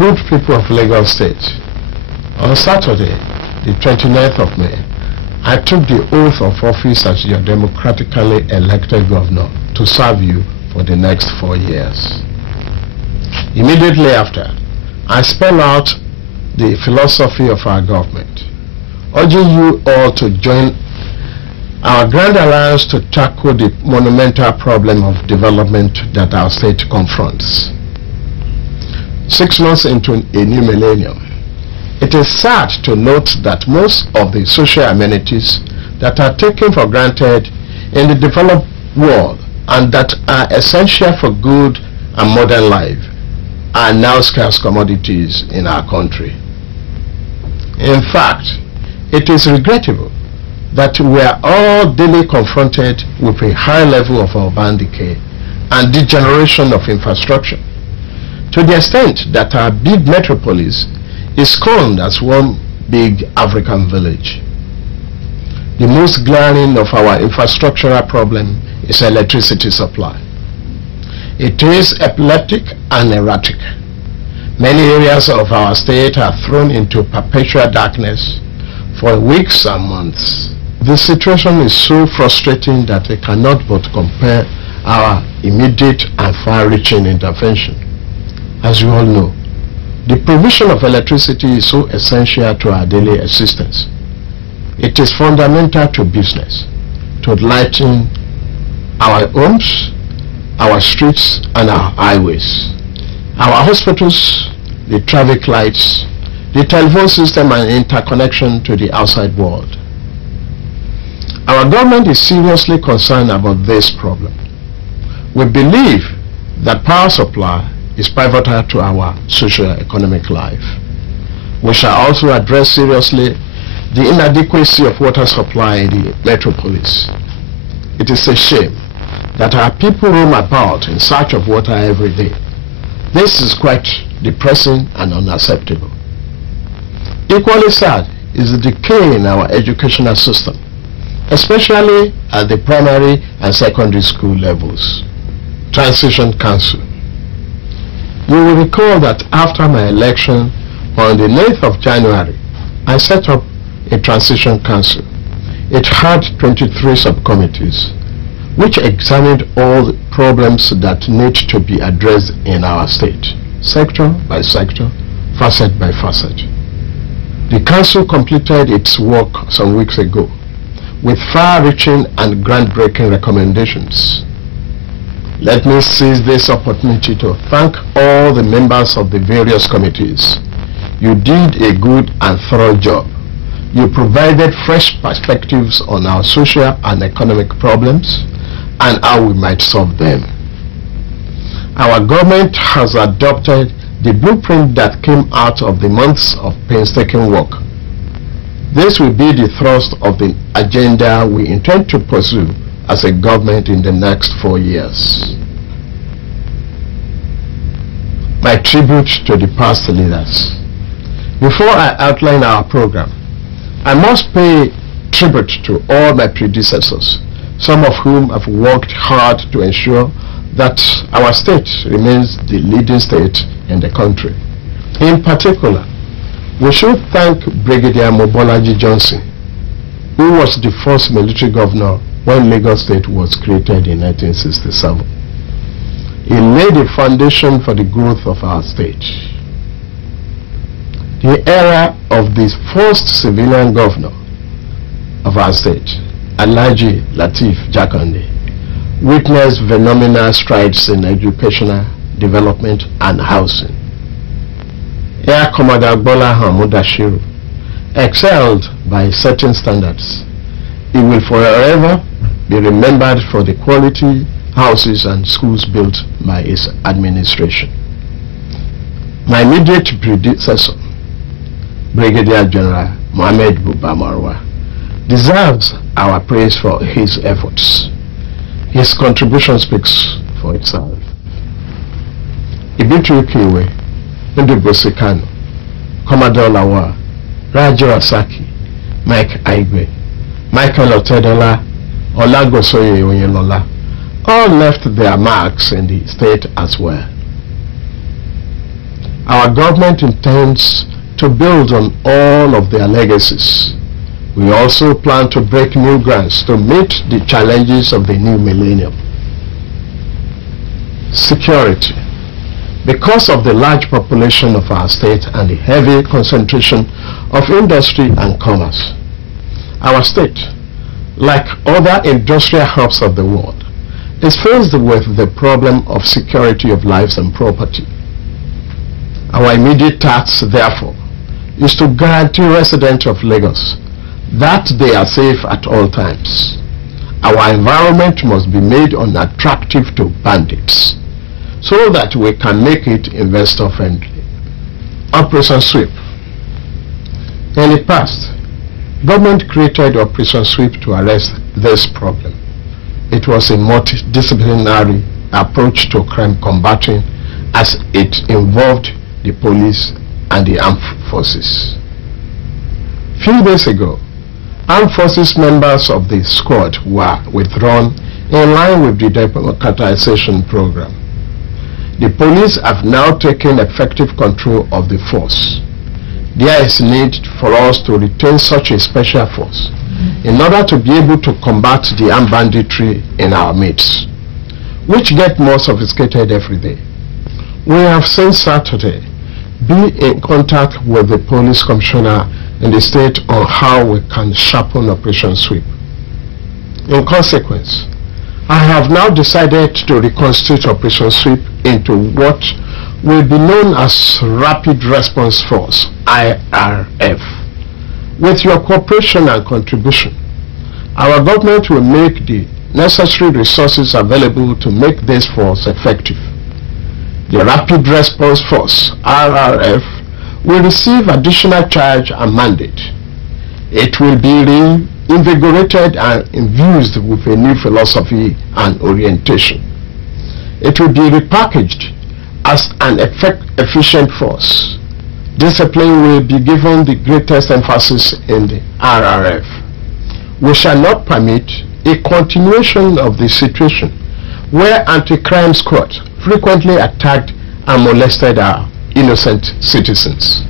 good people of Lagos State, on Saturday, the 29th of May, I took the oath of office as your democratically elected governor to serve you for the next 4 years. Immediately after, I spelled out the philosophy of our government, urging you all to join our grand alliance to tackle the monumental problem of development that our state confronts. 6 months into a new millennium, it is sad to note that most of the social amenities that are taken for granted in the developed world and that are essential for good and modern life are now scarce commodities in our country. In fact, it is regrettable that we are all daily confronted with a high level of urban decay and degeneration of infrastructure, to the extent that our big metropolis is scorned as one big African village. The most glaring of our infrastructural problem is electricity supply. It is epileptic and erratic. Many areas of our state are thrown into perpetual darkness for weeks and months. The situation is so frustrating that I cannot but compare our immediate and far-reaching intervention. As you all know, the provision of electricity is so essential to our daily existence. It is fundamental to business, to lighting our homes, our streets, and our highways, our hospitals, the traffic lights, the telephone system, and interconnection to the outside world. Our government is seriously concerned about this problem. We believe that power supply is pivotal to our socio-economic life. We shall also address seriously the inadequacy of water supply in the metropolis. It is a shame that our people roam about in search of water every day. This is quite depressing and unacceptable. Equally sad is the decay in our educational system, especially at the primary and secondary school levels. Transition Council. You will recall that after my election on the 9th of January, I set up a Transition Council. It had 23 subcommittees, which examined all the problems that need to be addressed in our state, sector by sector, facet by facet. The Council completed its work some weeks ago with far-reaching and groundbreaking recommendations. Let me seize this opportunity to thank all the members of the various committees. You did a good and thorough job. You provided fresh perspectives on our social and economic problems and how we might solve them. Our government has adopted the blueprint that came out of the months of painstaking work. This will be the thrust of the agenda we intend to pursue as a government in the next 4 years. My tribute to the past leaders. Before I outline our program, I must pay tribute to all my predecessors, some of whom have worked hard to ensure that our state remains the leading state in the country. In particular, we should thank Brigadier Mobolaji Johnson, who was the first military governor when Lagos State was created in 1967. He laid the foundation for the growth of our state. The era of the first civilian governor of our state, Alhaji Lateef Jakande, witnessed phenomenal strides in educational development and housing. Air Commodore Bola Mudashiru excelled by certain standards. He will forever be remembered for the quality houses and schools built by his administration. My immediate predecessor, Brigadier General Mohammed Buba Marwa, deserves our praise for his efforts. His contribution speaks for itself. Ibitu Kiwe, Ndubose Kano, Commodore Lawal, Raja Asaki, Mike Aigwe, Michael Otedola, Olagosoye Onyelola, all left their marks in the state as well. Our government intends to build on all of their legacies. We also plan to break new grounds to meet the challenges of the new millennium. Security. Because of the large population of our state and the heavy concentration of industry and commerce, our state, like other industrial hubs of the world, is faced with the problem of security of lives and property. Our immediate task, therefore, is to guarantee residents of Lagos that they are safe at all times. Our environment must be made unattractive to bandits so that we can make it investor friendly. Operation Sweep. In the past, government created Operation Sweep to arrest this problem. It was a multidisciplinary approach to crime combating, as it involved the police and the armed forces. Few days ago, armed forces members of the squad were withdrawn in line with the democratization program. The police have now taken effective control of the force. There is need for us to retain such a special force in order to be able to combat the armed banditry in our midst, which get more sophisticated every day. We have since Saturday been in contact with the police commissioner in the state on how we can sharpen Operation Sweep. In consequence, I have now decided to reconstitute Operation Sweep into what will be known as Rapid Response Force, IRF. With your cooperation and contribution, our government will make the necessary resources available to make this force effective. The Rapid Response Force, RRF, will receive additional charge and mandate. It will be reinvigorated and infused with a new philosophy and orientation. It will be repackaged as an efficient force. Discipline will be given the greatest emphasis in the RRF. We shall not permit a continuation of the situation where anti-crime squads frequently attacked and molested our innocent citizens.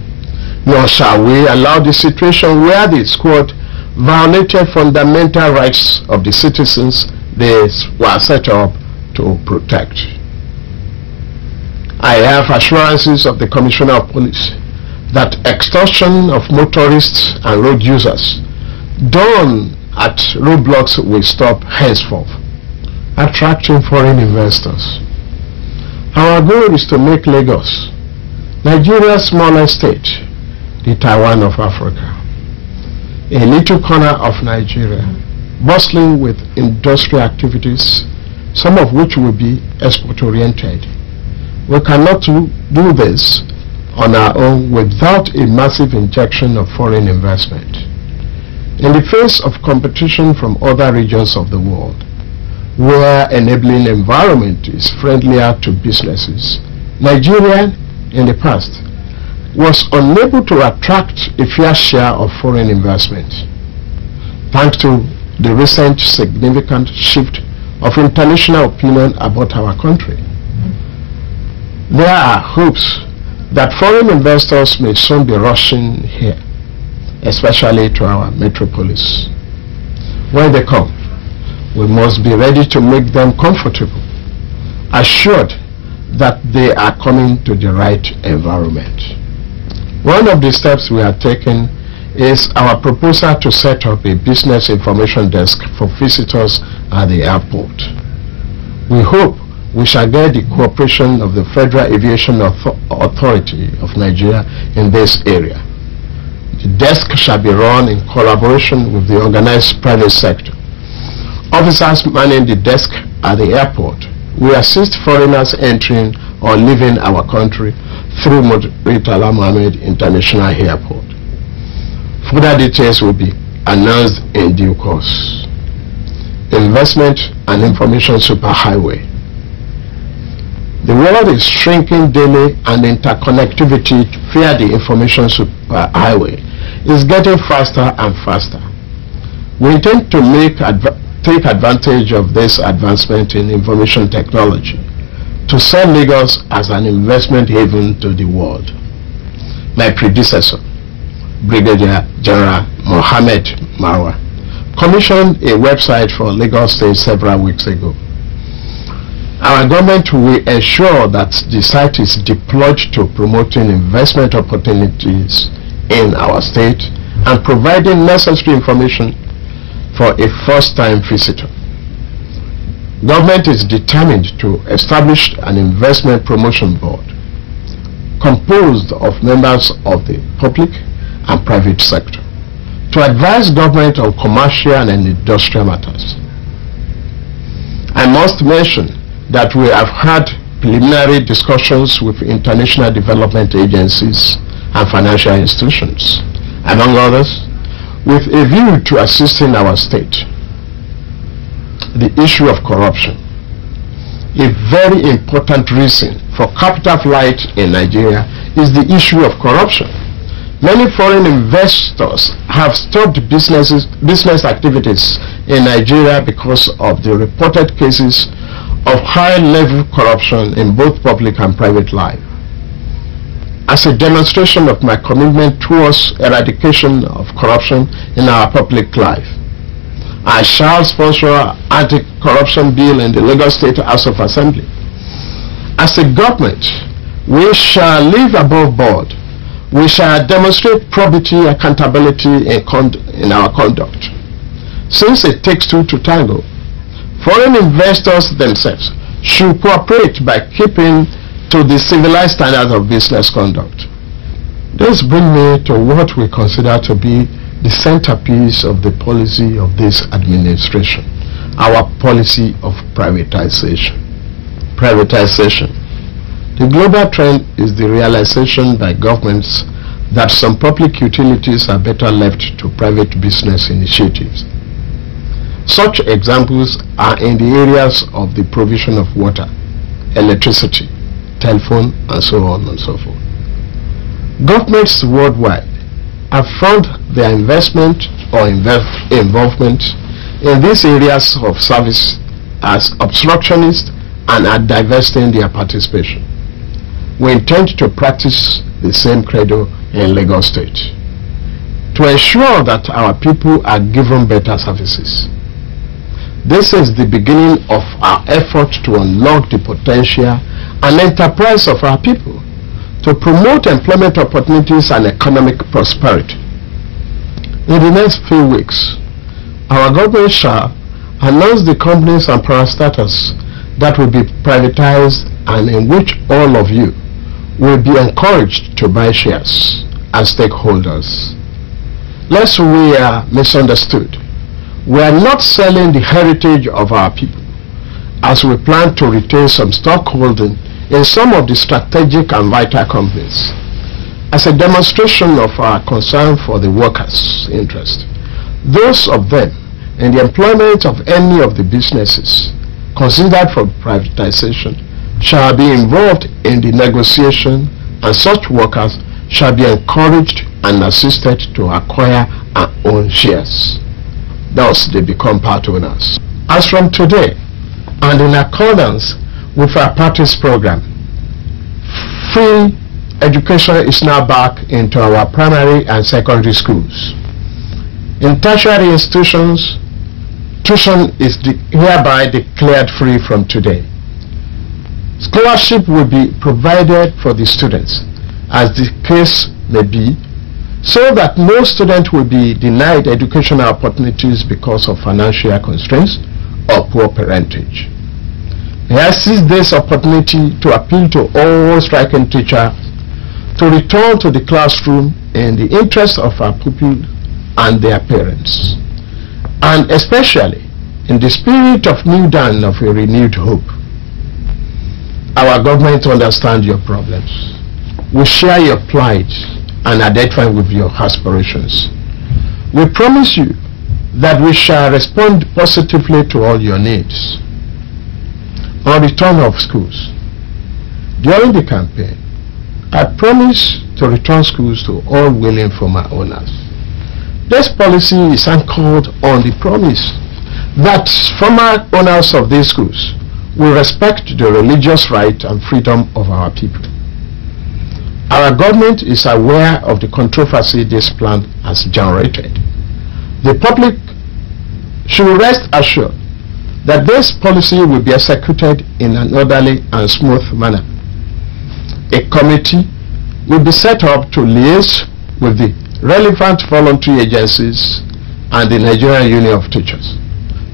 Nor shall we allow the situation where the squad violated fundamental rights of the citizens they were set up to protect. I have assurances of the Commissioner of Police that extortion of motorists and road users done at roadblocks will stop henceforth. Attracting foreign investors. Our goal is to make Lagos, Nigeria's smallest state, the Taiwan of Africa, a little corner of Nigeria, bustling with industrial activities, some of which will be export-oriented. We cannot do this on our own without a massive injection of foreign investment. In the face of competition from other regions of the world, where enabling environment is friendlier to businesses, Nigeria in the past was unable to attract a fair share of foreign investment. Thanks to the recent significant shift of international opinion about our country, there are hopes that foreign investors may soon be rushing here, especially to our metropolis. When they come, we must be ready to make them comfortable, assured that they are coming to the right environment. One of the steps we are taking is our proposal to set up a business information desk for visitors at the airport. We hope we shall get the cooperation of the Federal Aviation Authority of Nigeria in this area. The desk shall be run in collaboration with the organized private sector. Officers manning the desk at the airport will assist foreigners entering or leaving our country through Murtala Mohammed International Airport. Further details will be announced in due course. Investment and information superhighway. The world is shrinking daily, and interconnectivity via the information superhighway is getting faster and faster. We intend to take advantage of this advancement in information technology to sell Lagos as an investment haven to the world. My predecessor, Brigadier General Mohammed Marwa, commissioned a website for Lagos State several weeks ago. Our government will ensure that the site is deployed to promoting investment opportunities in our state and providing necessary information for a first-time visitor. Government is determined to establish an investment promotion board composed of members of the public and private sector to advise government on commercial and industrial matters. I must mention that we have had preliminary discussions with international development agencies and financial institutions, among others, with a view to assisting our state. The issue of corruption, a very important reason for capital flight in Nigeria, is the issue of corruption. Many foreign investors have stopped business activities in Nigeria because of the reported cases of high-level corruption in both public and private life. As a demonstration of my commitment towards eradication of corruption in our public life, I shall sponsor an anti-corruption bill in the Lagos State House of Assembly. As a government, we shall live above board. We shall demonstrate probity, accountability in our conduct. Since it takes two to tango, foreign investors themselves should cooperate by keeping to the civilized standards of business conduct. This brings me to what we consider to be the centerpiece of the policy of this administration, our policy of privatization. Privatization. The global trend is the realization by governments that some public utilities are better left to private business initiatives. Such examples are in the areas of the provision of water, electricity, telephone, and so on and so forth. Governments worldwide have found their investment or involvement in these areas of service as obstructionist and are divesting their participation. We intend to practice the same credo in Lagos State to ensure that our people are given better services. This is the beginning of our effort to unlock the potential and enterprise of our people, to promote employment opportunities and economic prosperity. In the next few weeks, our government shall announce the companies and parastatals that will be privatized and in which all of you will be encouraged to buy shares as stakeholders. Lest we are misunderstood, we are not selling the heritage of our people, as we plan to retain some stockholding in some of the strategic and vital companies as a demonstration of our concern for the workers' interest. Those of them in the employment of any of the businesses considered for privatization shall be involved in the negotiation, and such workers shall be encouraged and assisted to acquire and own shares. Thus they become part owners. As from today, and in accordance with our party's program, free education is now back into our primary and secondary schools. In tertiary institutions, tuition is hereby declared free from today. Scholarship will be provided for the students, as the case may be, so that no student will be denied educational opportunities because of financial constraints or poor parentage. May I seize this opportunity to appeal to all striking teachers to return to the classroom in the interest of our pupils and their parents, and especially in the spirit of new dawn of a renewed hope. Our government understands your problems. We share your plight and identify with your aspirations. We promise you that we shall respond positively to all your needs. On return of schools, during the campaign, I promise to return schools to all willing former owners. This policy is anchored on the promise that former owners of these schools We respect the religious right and freedom of our people. Our government is aware of the controversy this plan has generated. The public should rest assured that this policy will be executed in an orderly and smooth manner. A committee will be set up to liaise with the relevant voluntary agencies and the Nigerian Union of Teachers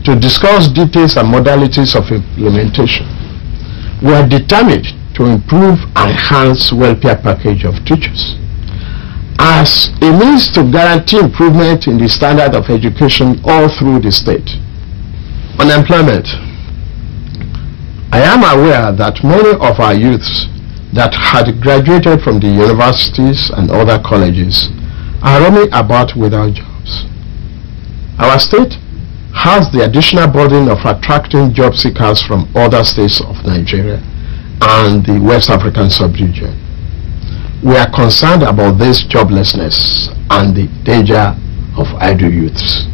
to discuss details and modalities of implementation. We are determined to improve and enhance welfare package of teachers as a means to guarantee improvement in the standard of education all through the state. Unemployment. I am aware that many of our youths that had graduated from the universities and other colleges are roaming about without jobs. Our state has the additional burden of attracting job seekers from other states of Nigeria and the West African sub-region. We are concerned about this joblessness and the danger of idle youths.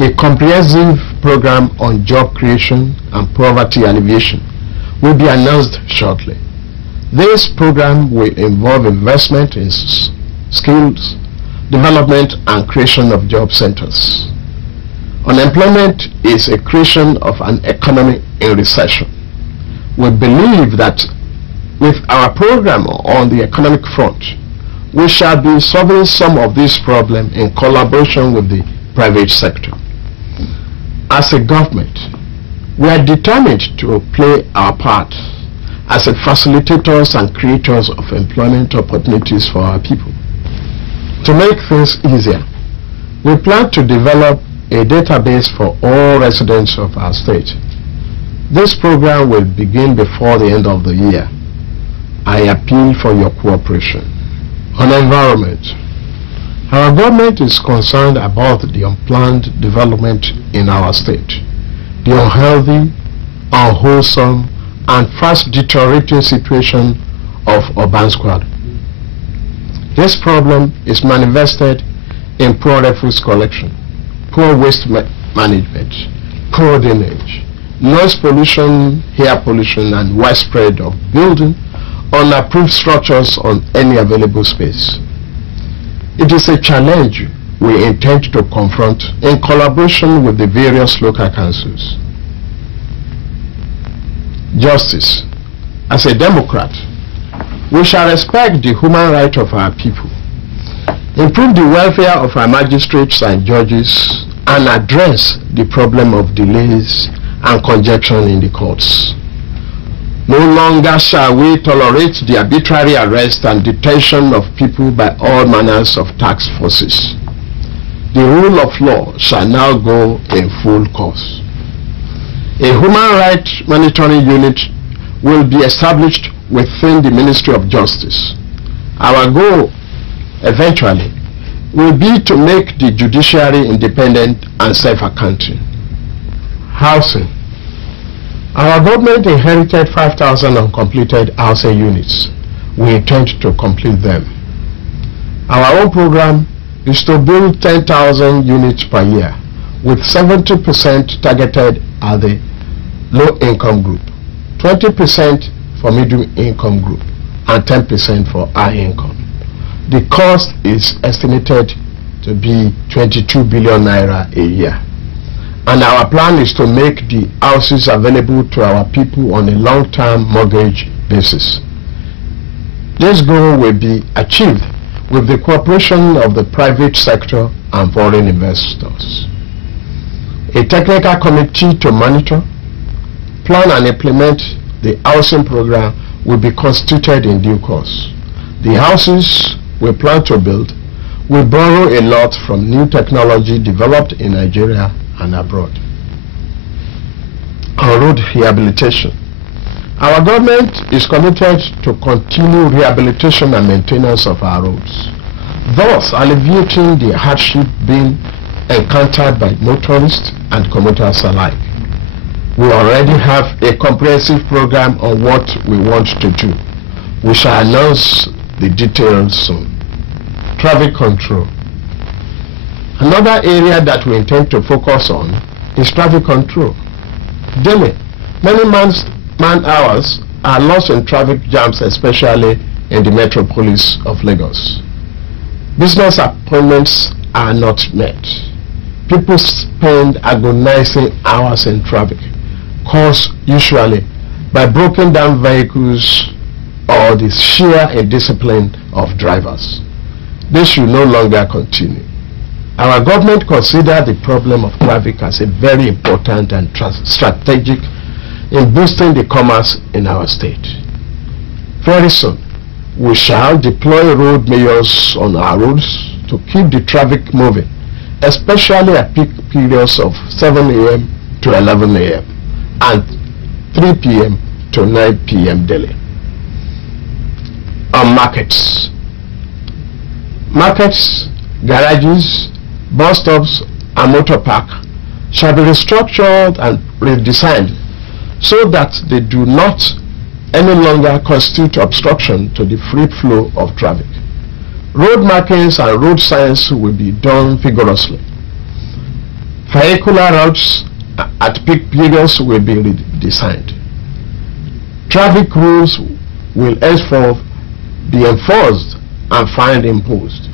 A comprehensive program on job creation and poverty alleviation will be announced shortly. This program will involve investment in skills development and creation of job centers. Unemployment is a creation of an economy in recession. We believe that with our program on the economic front, we shall be solving some of these problems in collaboration with the private sector. As a government, we are determined to play our part as a facilitators and creators of employment opportunities for our people. To make things easier, we plan to develop a database for all residents of our state. This program will begin before the end of the year. I appeal for your cooperation. On environment, our government is concerned about the unplanned development in our state, the unhealthy, unwholesome, and fast deteriorating situation of urban squalor. This problem is manifested in poor refuse collection, poor waste management, poor drainage, noise pollution, air pollution, and widespread of building unapproved structures on any available space. It is a challenge we intend to confront in collaboration with the various local councils. Justice. As a Democrat, we shall respect the human right of our people, improve the welfare of our magistrates and judges, and address the problem of delays and congestion in the courts. No longer shall we tolerate the arbitrary arrest and detention of people by all manners of task forces. The rule of law shall now go in full course. A human rights monitoring unit will be established within the Ministry of Justice. Our goal, eventually, will be to make the judiciary independent and self-accounting. Housing. Our government inherited 5,000 uncompleted housing units. We intend to complete them. Our own program is to build 10,000 units per year, with 70% targeted at the low-income group, 20% for middle-income group, and 10% for high income. The cost is estimated to be 22 billion naira a year. And our plan is to make the houses available to our people on a long-term mortgage basis. This goal will be achieved with the cooperation of the private sector and foreign investors. A technical committee to monitor, plan and implement the housing program will be constituted in due course. The houses we plan to build will borrow a lot from new technology developed in Nigeria and abroad. On road rehabilitation. Our government is committed to continue rehabilitation and maintenance of our roads, thus alleviating the hardship being encountered by motorists and commuters alike. We already have a comprehensive program on what we want to do. We shall announce the details soon. Traffic control. Another area that we intend to focus on is traffic control. Daily, Many man hours are lost in traffic jams, especially in the metropolis of Lagos. Business appointments are not met. People spend agonizing hours in traffic, caused usually by broken down vehicles or the sheer indiscipline of drivers. This should no longer continue. Our government considers the problem of traffic as a very important and strategic in boosting the commerce in our state. Very soon, we shall deploy road mayors on our roads to keep the traffic moving, especially at peak periods of 7 a.m. to 11 a.m. and 3 p.m. to 9 p.m. daily. On markets. Markets, garages, bus stops, and motor park shall be restructured and redesigned so that they do not any longer constitute obstruction to the free flow of traffic. Road markings and road signs will be done vigorously. Vehicular routes at peak periods will be redesigned. Traffic rules will henceforth be enforced and fines imposed.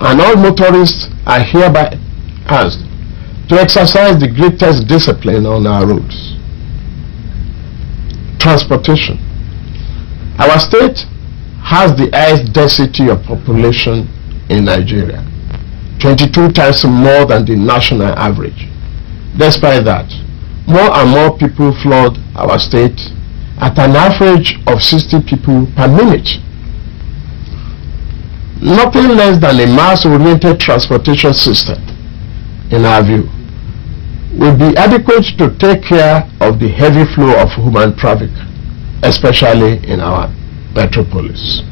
And all motorists are hereby asked to exercise the greatest discipline on our roads. Transportation. Our state has the highest density of population in Nigeria, 22 times more than the national average. Despite that, more and more people flood our state at an average of 60 people per minute. Nothing less than a mass-oriented transportation system, in our view, will be adequate to take care of the heavy flow of human traffic, especially in our metropolis.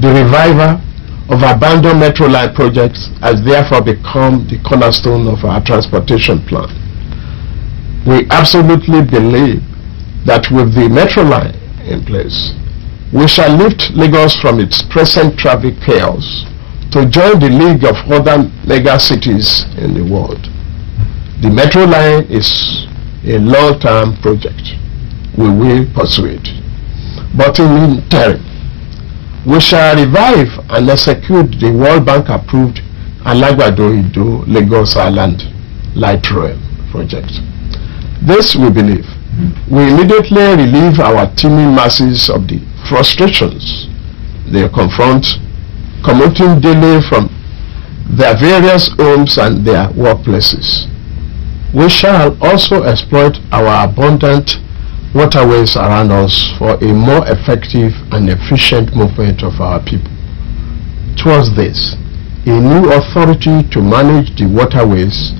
The revival of abandoned metro line projects has therefore become the cornerstone of our transportation plan. We absolutely believe that with the metro line in place, we shall lift Lagos from its present traffic chaos to join the league of other mega cities in the world. The metro line is a long-term project. We will pursue it. But in the interim, we shall revive and execute the World Bank approved Alagbado-Ido Lagos Island Light Rail project. This, we believe, will immediately relieve our teeming masses of the frustrations they confront commuting daily from their various homes and their workplaces. We shall also exploit our abundant waterways around us for a more effective and efficient movement of our people. Towards this, a new authority to manage the waterways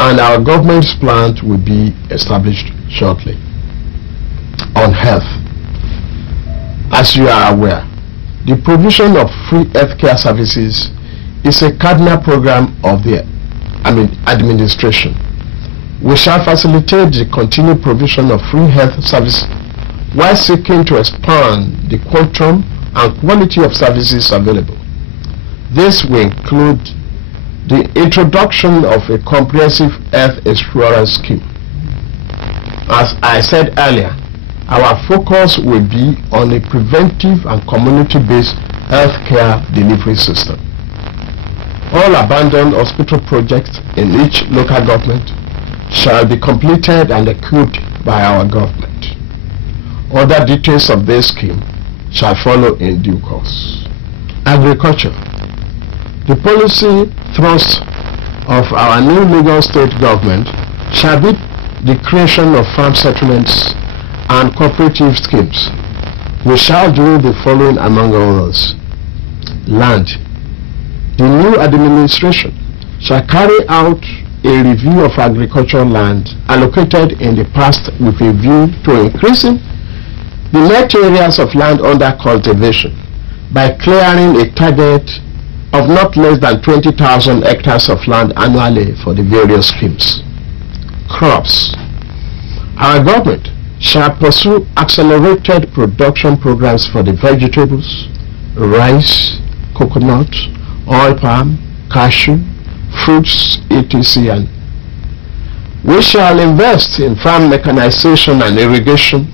and our government's plant will be established shortly. On health, as you are aware, the provision of free healthcare services is a cardinal program of the administration. We shall facilitate the continued provision of free health service while seeking to expand the quantum and quality of services available. This will include the introduction of a comprehensive health insurance scheme. As I said earlier, our focus will be on a preventive and community-based healthcare delivery system. All abandoned hospital projects in each local government shall be completed and equipped by our government. Other details of this scheme shall follow in due course. Agriculture. The policy thrust of our new Lagos state government shall be the creation of farm settlements and cooperative schemes. We shall do the following among others. Land. The new administration shall carry out a review of agricultural land allocated in the past with a view to increasing the net areas of land under cultivation by clearing a target of not less than 20,000 hectares of land annually for the various schemes. Crops. Our government shall pursue accelerated production programs for the vegetables, rice, coconut, oil palm, cashew, fruits, etc. We shall invest in farm mechanization and irrigation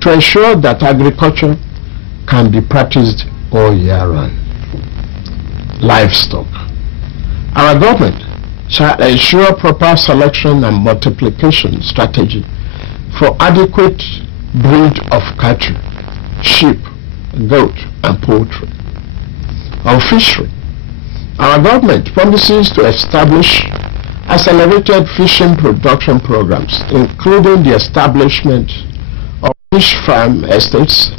to ensure that agriculture can be practiced all year round. Livestock. Our government shall ensure proper selection and multiplication strategy for adequate breed of cattle, sheep, goat, and poultry. On fishery, our government promises to establish accelerated fishing production programs, including the establishment of fish farm estates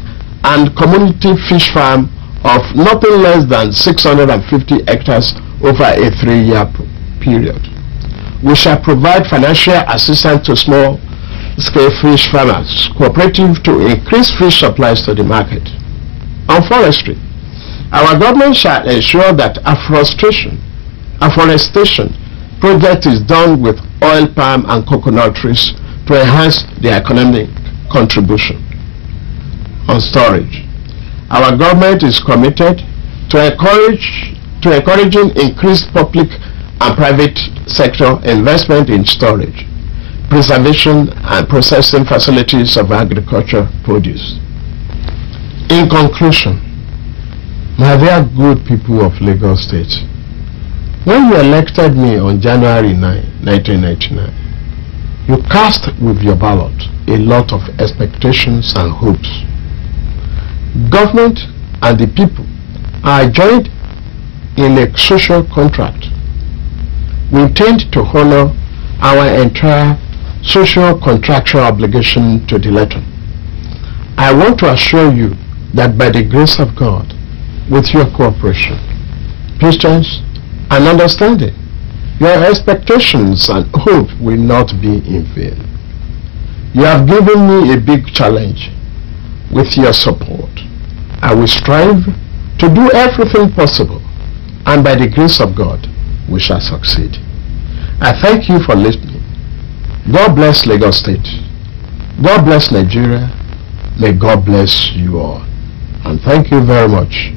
and community fish farm of nothing less than 650 hectares over a 3-year period. We shall provide financial assistance to small-scale fish farmers cooperative to increase fish supplies to the market. On forestry, our government shall ensure that afforestation project is done with oil palm and coconut trees to enhance the economic contribution. On storage, our government is committed to encouraging increased public and private sector investment in storage, preservation and processing facilities of agriculture produce. In conclusion, my dear good people of Lagos State, when you elected me on January 9, 1999, you cast with your ballot a lot of expectations and hopes. Government and the people are joined in a social contract. We intend to honor our entire social contractual obligation to the letter. I want to assure you that by the grace of God, with your cooperation, patience, and understanding, your expectations and hope will not be in vain. You have given me a big challenge. With your support, I will strive to do everything possible, and by the grace of God, we shall succeed. I thank you for listening. God bless Lagos State. God bless Nigeria. May God bless you all. And thank you very much.